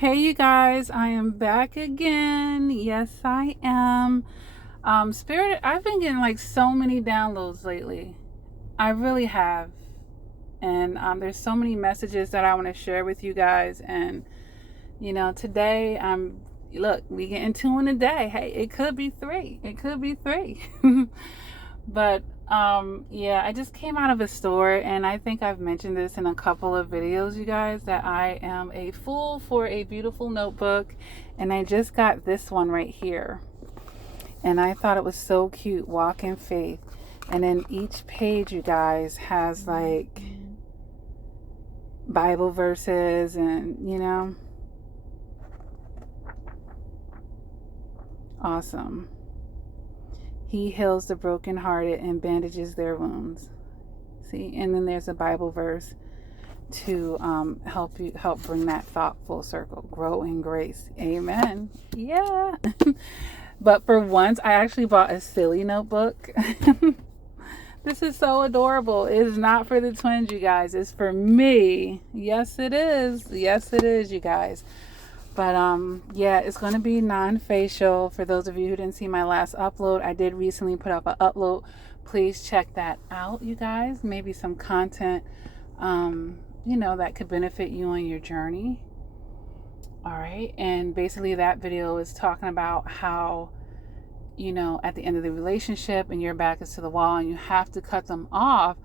Hey, you guys, I am back again. Yes, I am. Spirit, I've been getting like so many downloads lately. I really have. And there's so many messages that I want to share with you guys. And, today look, we getting two in a day. Hey, it could be three. It could be three. But yeah, I just came out of a store, and I think I've mentioned this in a couple of videos, you guys, that I am a fool for a beautiful notebook, and I just got this one right here. And I thought it was so cute, Walk in Faith. And then each page, you guys, has like Bible verses and, awesome. He heals the brokenhearted and bandages their wounds. See, and then there's a Bible verse to help bring that thought full circle. Grow in grace. Amen. Yeah. But for once, I actually bought a silly notebook. This is so adorable. It is not for the twins, you guys. It's for me. Yes, it is. Yes, it is, you guys. But yeah, it's going to be non-facial. For those of you who didn't see my last upload, I did recently put up an upload. Please check that out, you guys. Maybe some content, that could benefit you on your journey. All right. And basically that video is talking about how, at the end of the relationship and your back is to the wall and you have to cut them off,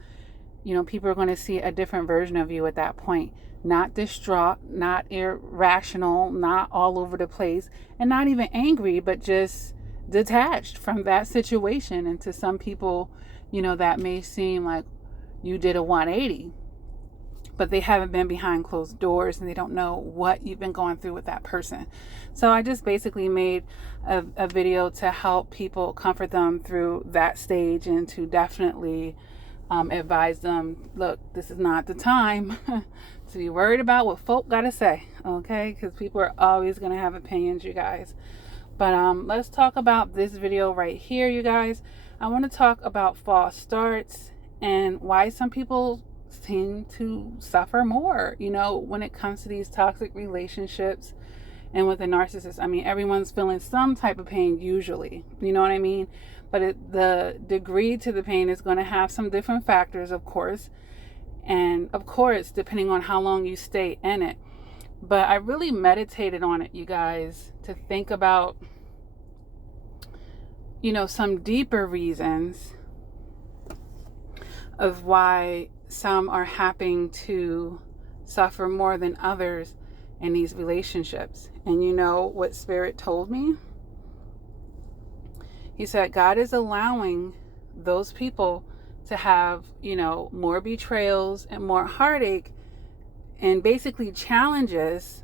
people are going to see a different version of you at that point. Not distraught, not irrational, not all over the place, and not even angry, but just detached from that situation. And to some people, that may seem like you did a 180, but they haven't been behind closed doors and they don't know what you've been going through with that person. So I just basically made a video to help people, comfort them through that stage, and to definitely advise them, look, this is not the time to be worried about what folk gotta say, okay? Because people are always gonna have opinions, you guys. But let's talk about this video right here, you guys. I want to talk about false starts and why some people seem to suffer more, when it comes to these toxic relationships and with a narcissist. I mean, everyone's feeling some type of pain usually, you know what I mean? But the degree to the pain is going to have some different factors, of course. And of course, depending on how long you stay in it. But I really meditated on it, you guys, to think about, some deeper reasons of why some are having to suffer more than others in these relationships. And you know what Spirit told me? He said God is allowing those people to have, more betrayals and more heartache, and basically challenges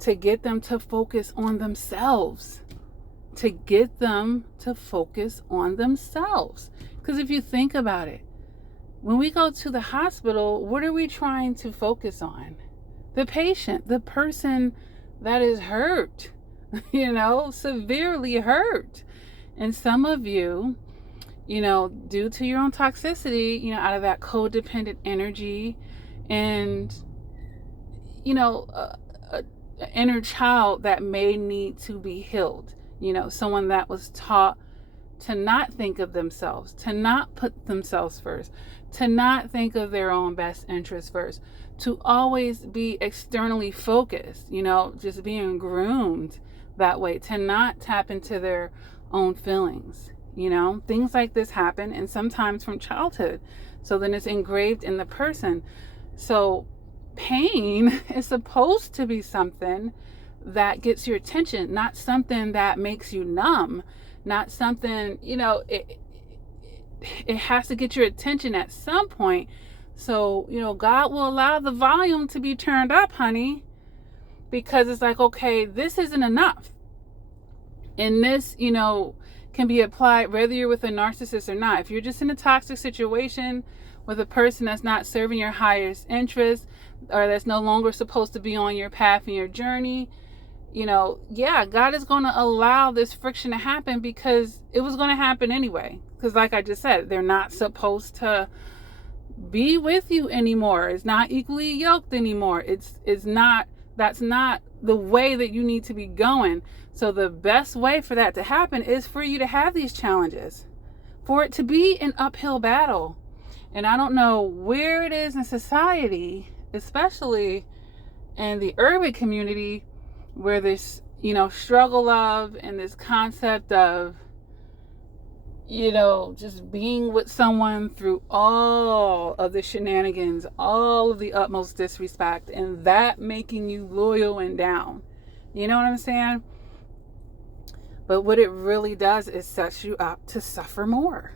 to get them to focus on themselves. To get them to focus on themselves. Because if you think about it, when we go to the hospital, what are we trying to focus on? The patient, the person that is hurt, severely hurt. And some of you, due to your own toxicity, out of that codependent energy and, an inner child that may need to be healed, someone that was taught to not think of themselves, to not put themselves first, to not think of their own best interest first, to always be externally focused, just being groomed that way, to not tap into their own feelings. Things like this happen, and sometimes from childhood. So then it's engraved in the person. So pain is supposed to be something that gets your attention, not something that makes you numb, not something, it has to get your attention at some point. So, God will allow the volume to be turned up, honey, because it's like, okay, this isn't enough. And this, can be applied whether you're with a narcissist or not. If you're just in a toxic situation with a person that's not serving your highest interest, or that's no longer supposed to be on your path and your journey, God is going to allow this friction to happen, because it was going to happen anyway. Because like I just said, they're not supposed to be with you anymore. It's not equally yoked anymore. It's not That's not the way that you need to be going. So the best way for that to happen is for you to have these challenges, for it to be an uphill battle. And I don't know where it is in society, especially in the urban community, where this, struggle of and this concept of, just being with someone through all of the shenanigans, all of the utmost disrespect, and that making you loyal and down. You know what I'm saying? But what it really does is sets you up to suffer more.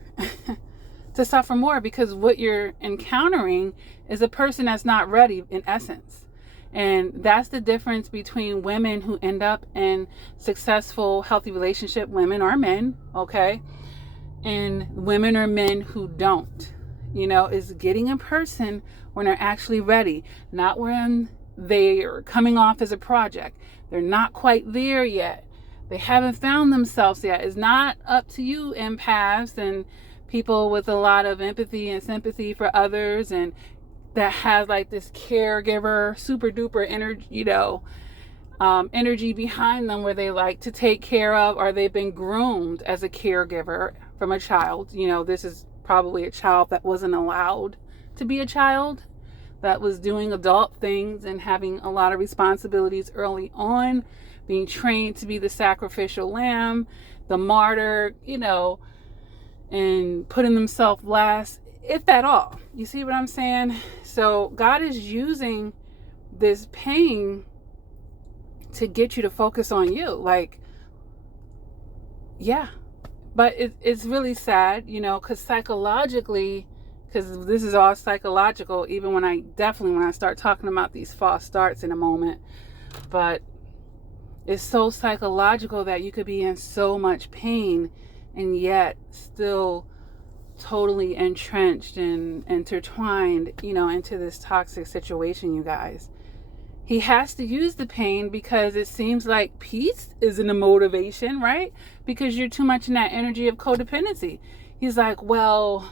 To suffer more, because what you're encountering is a person that's not ready, in essence. And that's the difference between women who end up in successful, healthy relationship, women or men, okay? And women or men who don't, is getting a person when they're actually ready, not when they are coming off as a project. They're not quite there yet. They haven't found themselves yet. It's not up to you, empaths and people with a lot of empathy and sympathy for others, and that has like this caregiver, super duper energy, energy behind them, where they like to take care of, or they've been groomed as a caregiver from a child. This is probably a child that wasn't allowed to be a child, that was doing adult things and having a lot of responsibilities early on, being trained to be the sacrificial lamb, the martyr, and putting themselves last, if at all. You see what I'm saying? So God is using this pain to get you to focus on you. Like, yeah. But it's really sad, because psychologically, because this is all psychological, even when I start talking about these false starts in a moment, but it's so psychological that you could be in so much pain and yet still totally entrenched and intertwined, into this toxic situation, you guys. He has to use the pain because it seems like peace isn't a motivation, right? Because you're too much in that energy of codependency. He's like, well,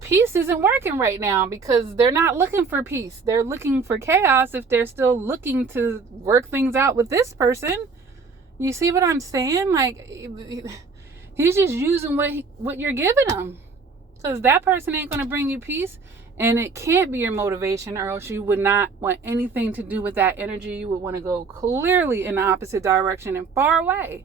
peace isn't working right now because they're not looking for peace. They're looking for chaos if they're still looking to work things out with this person. You see what I'm saying? Like, he's just using what you're giving him, because that person ain't going to bring you peace. And it can't be your motivation, or else you would not want anything to do with that energy. You would want to go clearly in the opposite direction and far away.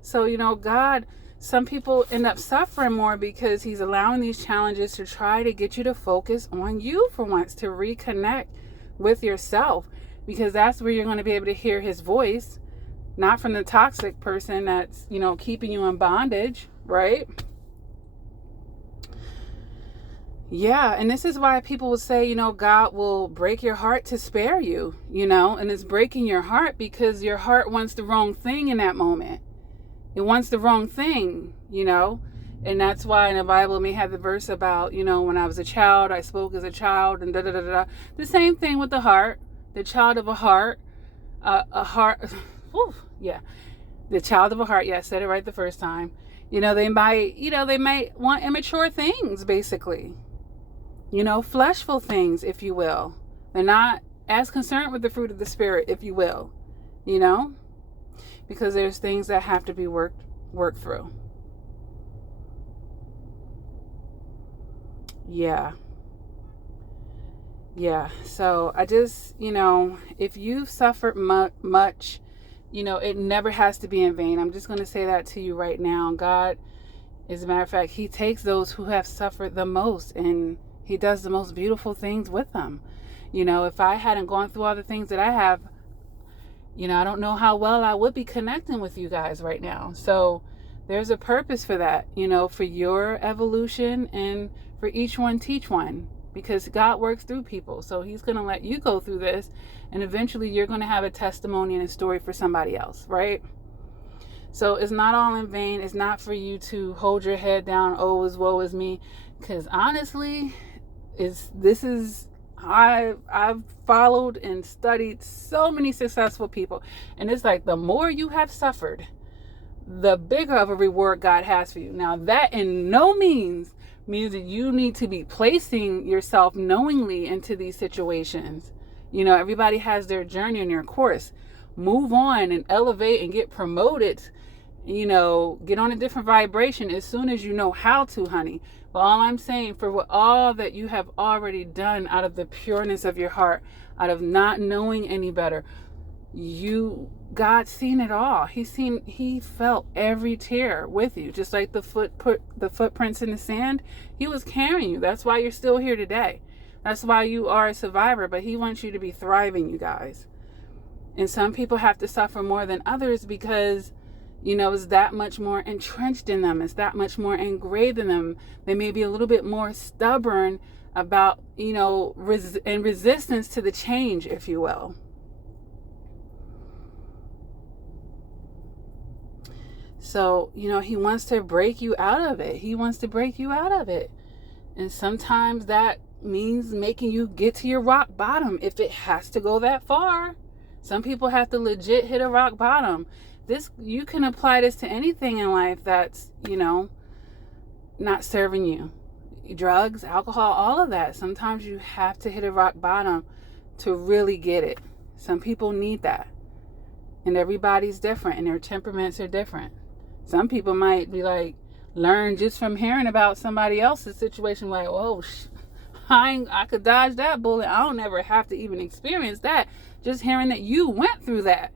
So, God, some people end up suffering more because he's allowing these challenges to try to get you to focus on you for once, to reconnect with yourself, because that's where you're going to be able to hear his voice, not from the toxic person that's, keeping you in bondage, right? Yeah, and this is why people will say, God will break your heart to spare you, and it's breaking your heart because your heart wants the wrong thing in that moment. It wants the wrong thing, and that's why in the Bible we have the verse about, when I was a child, I spoke as a child, and da-da-da-da-da. The same thing with the heart, the child of a heart, yeah, the child of a heart. Yeah, I said it right the first time. They might want immature things, basically. Fleshful things, if you will. They're not as concerned with the fruit of the Spirit, if you will. Because there's things that have to be worked through. Yeah. So I just, if you've suffered much, it never has to be in vain. I'm just going to say that to you right now. God, as a matter of fact, he takes those who have suffered the most and he does the most beautiful things with them. If I hadn't gone through all the things that I have, I don't know how well I would be connecting with you guys right now. So there's a purpose for that, for your evolution, and for each one teach one, because God works through people. So he's going to let you go through this, and eventually you're going to have a testimony and a story for somebody else, right? So it's not all in vain. It's not for you to hold your head down, oh, woe is me, because honestly, I've followed and studied so many successful people, and it's like the more you have suffered, the bigger of a reward God has for you. Now, that in no means that you need to be placing yourself knowingly into these situations. You know, everybody has their journey and their course. Move on and elevate and get promoted. You know, get on a different vibration as soon as you know how to, honey. But all I'm saying, for what all that you have already done out of the pureness of your heart, out of not knowing any better, God's seen it all. He felt every tear with you, just like the footprints in the sand. He was carrying you. That's why you're still here today. That's why you are a survivor. But he wants you to be thriving, you guys. And some people have to suffer more than others because, you know, it's that much more entrenched in them. It's that much more engraved in them. They may be a little bit more stubborn about, you know, and resistance to the change, if you will. So, you know, he wants to break you out of it. He wants to break you out of it. And sometimes that means making you get to your rock bottom if it has to go that far. Some people have to legit hit a rock bottom. You can apply this to anything in life that's, you know, not serving you. Drugs, alcohol, all of that. Sometimes you have to hit a rock bottom to really get it. Some people need that. And everybody's different and their temperaments are different. Some people might be like, learn just from hearing about somebody else's situation, like, oh, I could dodge that bullet. I don't ever have to even experience that. Just hearing that you went through that.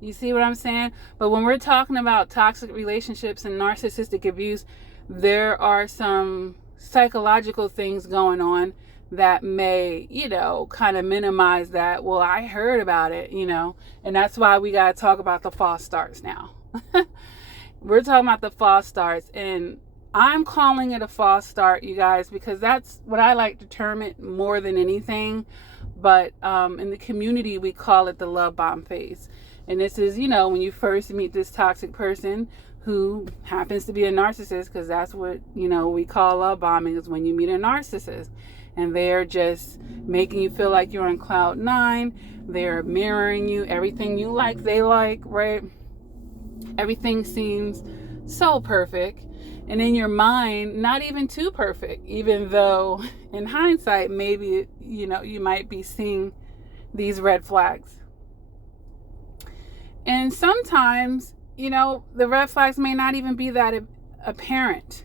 You see what I'm saying? But when we're talking about toxic relationships and narcissistic abuse, there are some psychological things going on that may, you know, kind of minimize that. Well, I heard about it, you know, and that's why we got to talk about the false starts now. We're talking about the false starts, and I'm calling it a false start, you guys, because that's what I like to term it more than anything. But in the community, we call it the love bomb phase. And this is, you know, when you first meet this toxic person who happens to be a narcissist, because that's what, you know, we call love bombing, is when you meet a narcissist. And they're just making you feel like you're on cloud nine. They're mirroring you. Everything you like, they like, right? Everything seems so perfect. And in your mind, not even too perfect, even though in hindsight, maybe, you know, you might be seeing these red flags. And sometimes, you know, the red flags may not even be that apparent.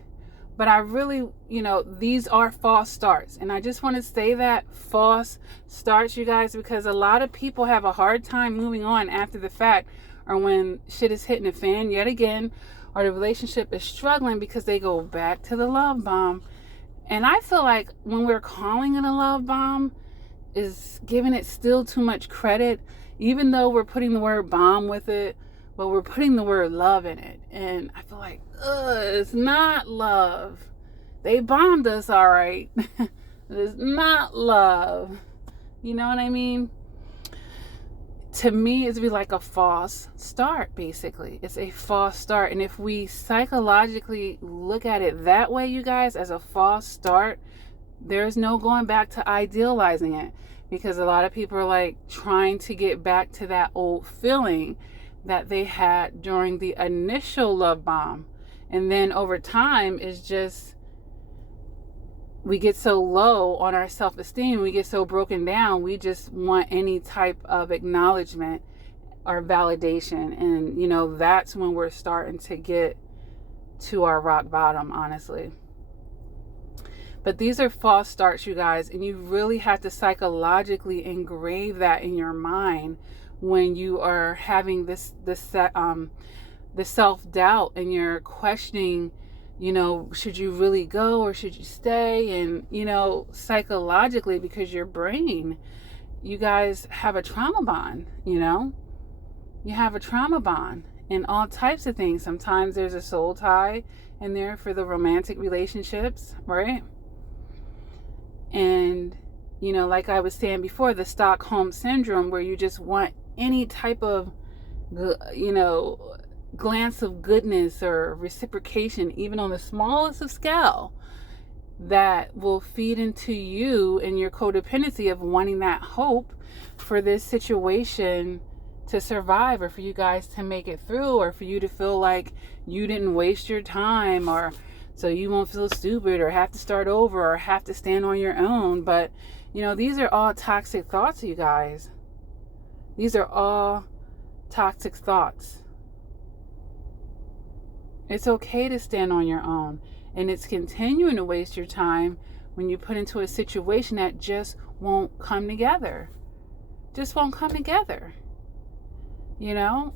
But I really, you know, these are false starts. And I just want to say that, false starts, you guys, because a lot of people have a hard time moving on after the fact, or when shit is hitting the fan yet again, or the relationship is struggling, because they go back to the love bomb. And I feel like when we're calling it a love bomb is giving it still too much credit, even though we're putting the word bomb with it, but we're putting the word love in it. And I feel like, it's not love. They bombed us, all right. It's not love. You know what I mean? To me, it's be like a false start, basically. It's a false start. And if we psychologically look at it that way, you guys, as a false start, there's no going back to idealizing it. Because a lot of people are like trying to get back to that old feeling that they had during the initial love bomb. And then over time, it's just, we get so low on our self-esteem, we get so broken down, we just want any type of acknowledgement or validation. And, you know, that's when we're starting to get to our rock bottom, honestly. But these are false starts, you guys, and you really have to psychologically engrave that in your mind when you are having this self-doubt and you're questioning, you know, should you really go or should you stay? And, you know, psychologically, because your brain, you guys have a trauma bond, you know? You have a trauma bond in all types of things. Sometimes there's a soul tie in there for the romantic relationships, right? And, you know, like I was saying before, the Stockholm Syndrome, where you just want any type of, you know, glance of goodness or reciprocation, even on the smallest of scale, that will feed into you and your codependency of wanting that hope for this situation to survive, or for you guys to make it through, or for you to feel like you didn't waste your time, or so you won't feel stupid or have to start over or have to stand on your own. But, these are all toxic thoughts, you guys. These are all toxic thoughts. It's okay to stand on your own, and it's continuing to waste your time when you put into a situation that just won't come together. Just won't come together. I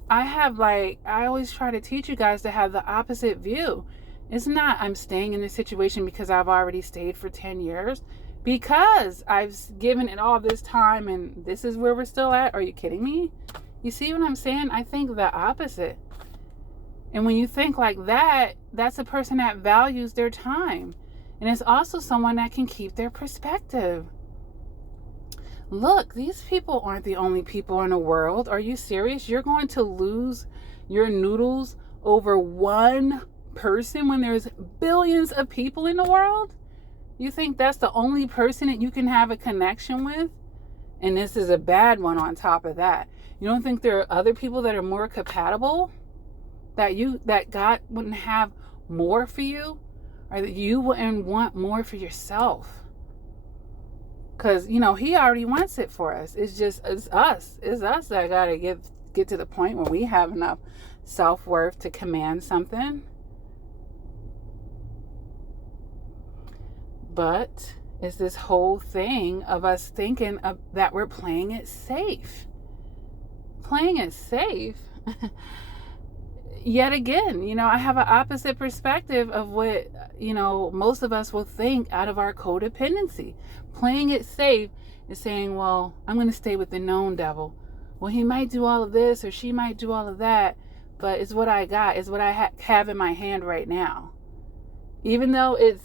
always try to teach you guys to have the opposite view. It's not I'm staying in this situation because I've already stayed for 10 years, because I've given it all this time and this is where we're still at. Are you kidding me? You see what I'm saying? I think the opposite. And when you think like that, that's a person that values their time. And it's also someone that can keep their perspective. Look, these people aren't the only people in the world. Are you serious? You're going to lose your noodles over one person when there's billions of people in the world? You think that's the only person that you can have a connection with? And this is a bad one on top of that. You don't think there are other people that are more compatible? That God wouldn't have more for you? Or that you wouldn't want more for yourself? Because, he already wants it for us. It's us. It's us that got to get to the point where we have enough self-worth to command something. But it's this whole thing of us thinking that we're playing it safe. Playing it safe? Yet again, I have an opposite perspective of what, most of us will think out of our codependency. Playing it safe is saying, well, I'm going to stay with the known devil. Well, he might do all of this or she might do all of that, but it's what I got. It's what I have in my hand right now. Even though it's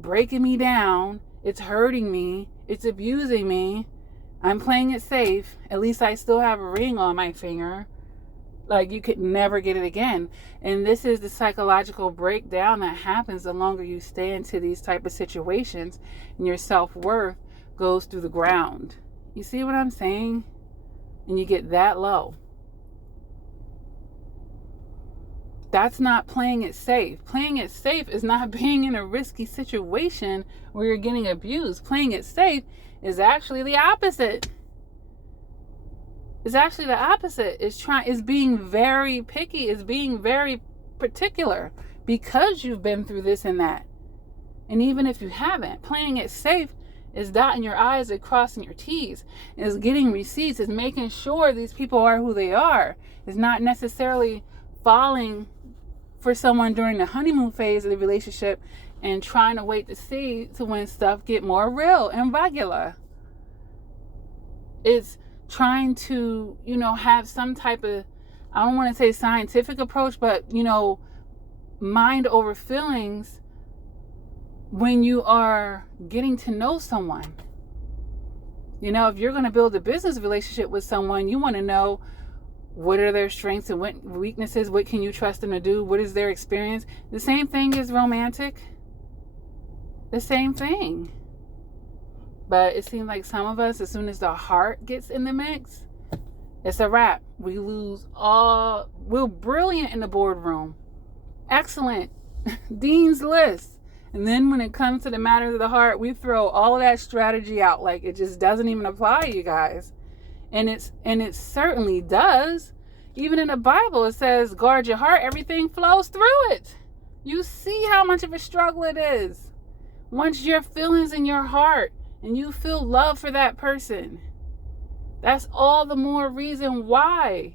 breaking me down, it's hurting me, it's abusing me, I'm playing it safe. At least I still have a ring on my finger. Like, you could never get it again. And this is the psychological breakdown that happens the longer you stay into these type of situations, and your self-worth goes through the ground. You see what I'm saying? And you get that low. That's not playing it safe. Playing it safe is not being in a risky situation where you're getting abused. Playing it safe is actually the opposite. It's actually the opposite. It's being very picky. It's being very particular because you've been through this and that. And even if you haven't, playing it safe is dotting your I's and crossing your T's. Is getting receipts. Is making sure these people are who they are. It's not necessarily falling for someone during the honeymoon phase of the relationship and trying to wait to see to when stuff get more real and regular. It's trying to, have some type of, I don't want to say scientific approach, but, mind over feelings when you are getting to know someone. If you're going to build a business relationship with someone, you want to know what are their strengths and what weaknesses, what can you trust them to do, what is their experience. The same thing is romantic. The same thing. But it seems like some of us, as soon as the heart gets in the mix, it's a wrap. We lose all. We're brilliant in the boardroom. Excellent. Dean's list. And then when it comes to the matters of the heart, we throw all of that strategy out like it just doesn't even apply, you guys. And it certainly does. Even in the Bible, it says, guard your heart. Everything flows through it. You see how much of a struggle it is. Once your feelings in your heart, and you feel love for that person, that's all the more reason why.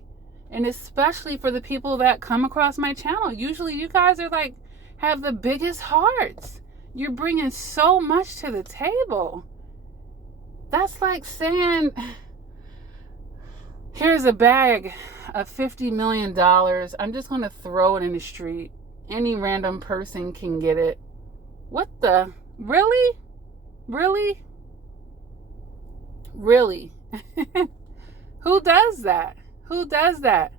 And especially for the people that come across my channel. Usually you guys are have the biggest hearts. You're bringing so much to the table. That's like saying, here's a bag of $50 million. I'm just going to throw it in the street. Any random person can get it. What the? Really? Really? Really? Who does that? Who does that?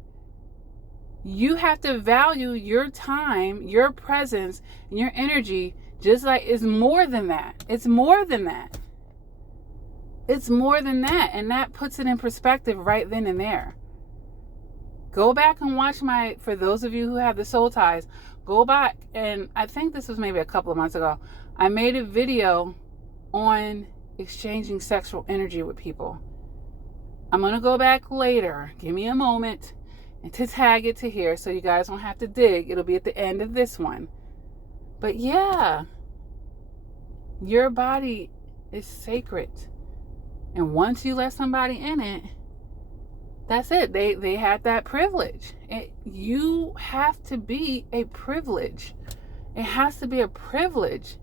You have to value your time, your presence, and your energy just like it's more than that. It's more than that. It's more than that. And that puts it in perspective right then and there. Go back and watch for those of you who have the soul ties, go back, and I think this was maybe a couple of months ago, I made a video on exchanging sexual energy with people. I'm going to go back later. Give me a moment and to tag it to here so you guys don't have to dig. It'll be at the end of this one. But yeah, your body is sacred. And once you let somebody in it, that's it. They had that privilege. You have to be a privilege. It has to be a privilege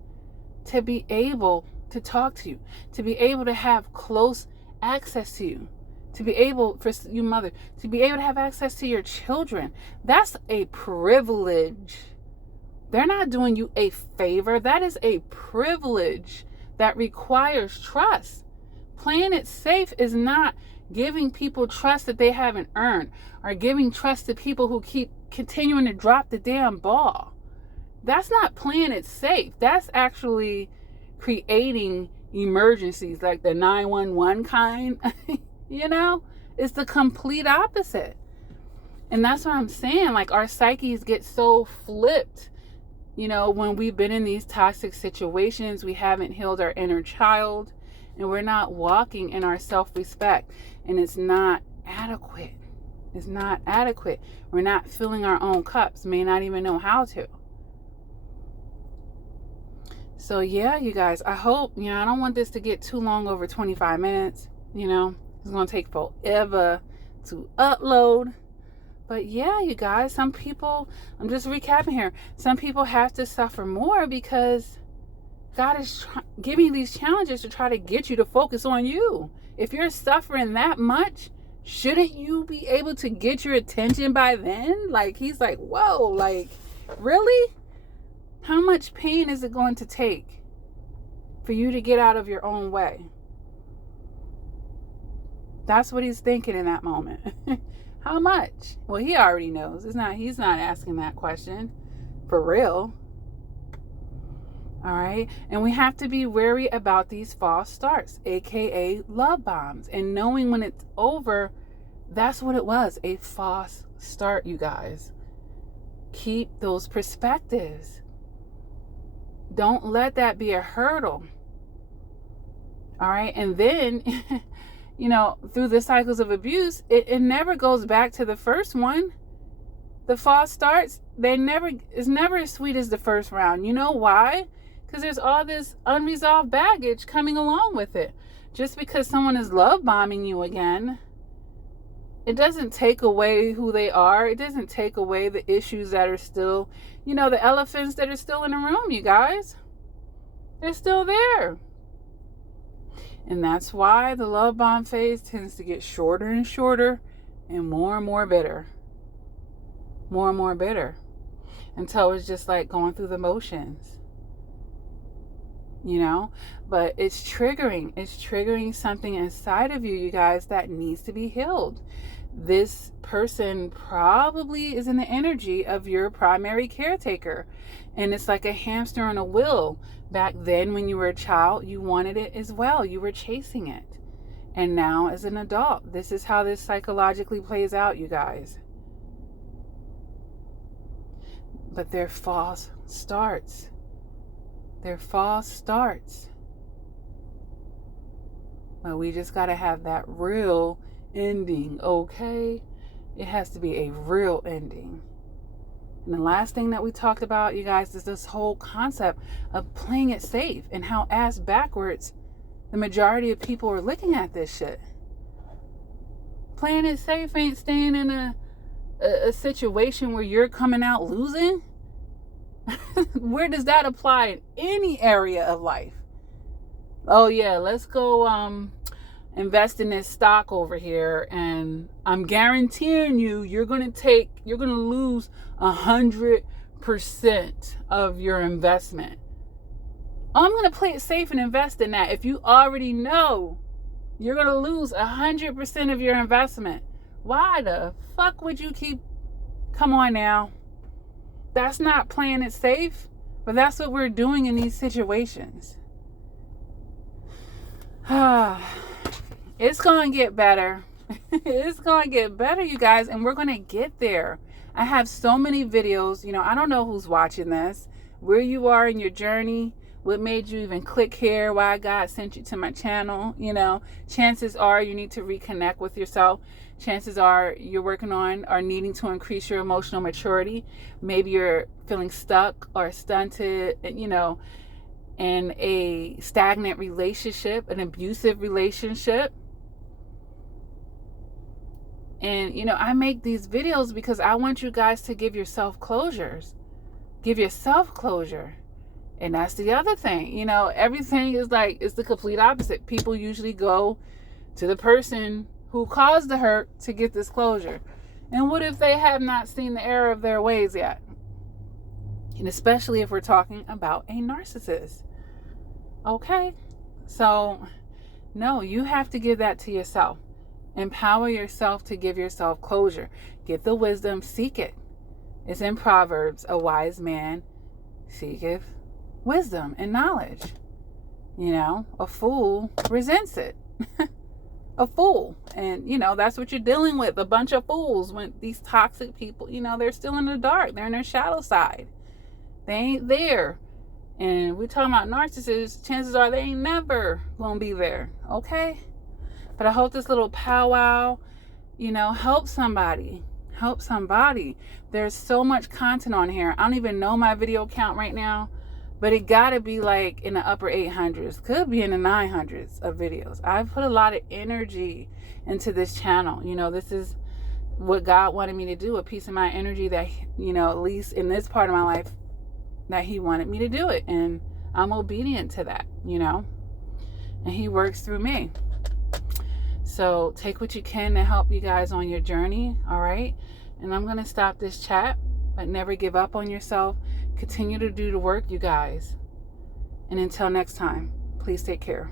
to be able to talk to you, to be able to have close access to you, to be able, for you mother, to be able to have access to your children. That's a privilege. They're not doing you a favor. That is a privilege that requires trust. Playing it safe is not giving people trust that they haven't earned, or giving trust to people who keep continuing to drop the damn ball. That's not playing it safe. That's actually creating emergencies like the 911 kind. You know, it's the complete opposite. And that's what I'm saying. Like, our psyches get so flipped. You know, when we've been in these toxic situations, we haven't healed our inner child, and we're not walking in our self-respect, and it's not adequate. It's not adequate. We're not filling our own cups, may not even know how to. So yeah, you guys, I hope, I don't want this to get too long, over 25 minutes, it's going to take forever to upload. But yeah, you guys, some people, I'm just recapping here, some people have to suffer more because God is giving these challenges to try to get you to focus on you. If you're suffering that much, shouldn't you be able to get your attention by then? Like, he's like, whoa, like, really? How much pain is it going to take for you to get out of your own way? That's what he's thinking in that moment. How much? Well, he already knows. He's not asking that question for real. All right. And we have to be wary about these false starts, aka love bombs. And knowing when it's over, that's what it was, a false start, you guys. Keep those perspectives. Don't let that be a hurdle. All right. And then, through the cycles of abuse, it never goes back to the first one. The false starts, it's never as sweet as the first round. You know why? Because there's all this unresolved baggage coming along with it. Just because someone is love bombing you again, it doesn't take away who they are. It doesn't take away the issues that are still, the elephants that are still in the room, you guys. They're still there. And that's why the love bomb phase tends to get shorter and shorter and more bitter. More and more bitter. Until it's just like going through the motions. But it's triggering. It's triggering something inside of you, you guys, that needs to be healed. This person probably is in the energy of your primary caretaker. And it's like a hamster on a wheel. Back then, when you were a child, you wanted it as well. You were chasing it. And now, as an adult, this is how this psychologically plays out, you guys. But they're false starts. They're false starts. But we just got to have that real ending, okay? It has to be a real ending. And the last thing that we talked about, you guys, is this whole concept of playing it safe and how ass backwards the majority of people are looking at this shit. Playing it safe ain't staying in a situation where you're coming out losing. Where does that apply in any area of life? Oh yeah, let's go invest in this stock over here, and I'm guaranteeing you're gonna lose 100% of your investment. I'm gonna play it safe and invest in that. If you already know you're gonna lose 100% of your investment, why the fuck would you keep? Come on now. That's not playing it safe, but that's what we're doing in these situations. It's gonna get better. It's going to get better, you guys, and we're going to get there. I have so many videos. I don't know who's watching this, where you are in your journey, what made you even click here, why God sent you to my channel. Chances are you need to reconnect with yourself. Chances are you're working on or needing to increase your emotional maturity. Maybe you're feeling stuck or stunted, in a stagnant relationship, an abusive relationship. And, I make these videos because I want you guys to give yourself closures. Give yourself closure. And that's the other thing. Everything is it's the complete opposite. People usually go to the person who caused the hurt to get this closure. And what if they have not seen the error of their ways yet? And especially if we're talking about a narcissist. Okay? So, no, you have to give that to yourself. Empower yourself to give yourself closure. Get the wisdom, seek it. It's in Proverbs, a wise man seeketh wisdom and knowledge. A fool resents it. A fool. And, that's what you're dealing with. A bunch of fools. When these toxic people, they're still in the dark. They're in their shadow side. They ain't there. And we're talking about narcissists. Chances are they ain't never going to be there. Okay? But I hope this little powwow, helps somebody. Help somebody. There's so much content on here. I don't even know my video count right now, but it gotta be in the upper 800s. Could be in the 900s of videos. I've put a lot of energy into this channel. This is what God wanted me to do, a piece of my energy that, at least in this part of my life, that He wanted me to do it. And I'm obedient to that, and He works through me. So take what you can to help you guys on your journey, all right? And I'm going to stop this chat, but never give up on yourself. Continue to do the work, you guys. And until next time, please take care.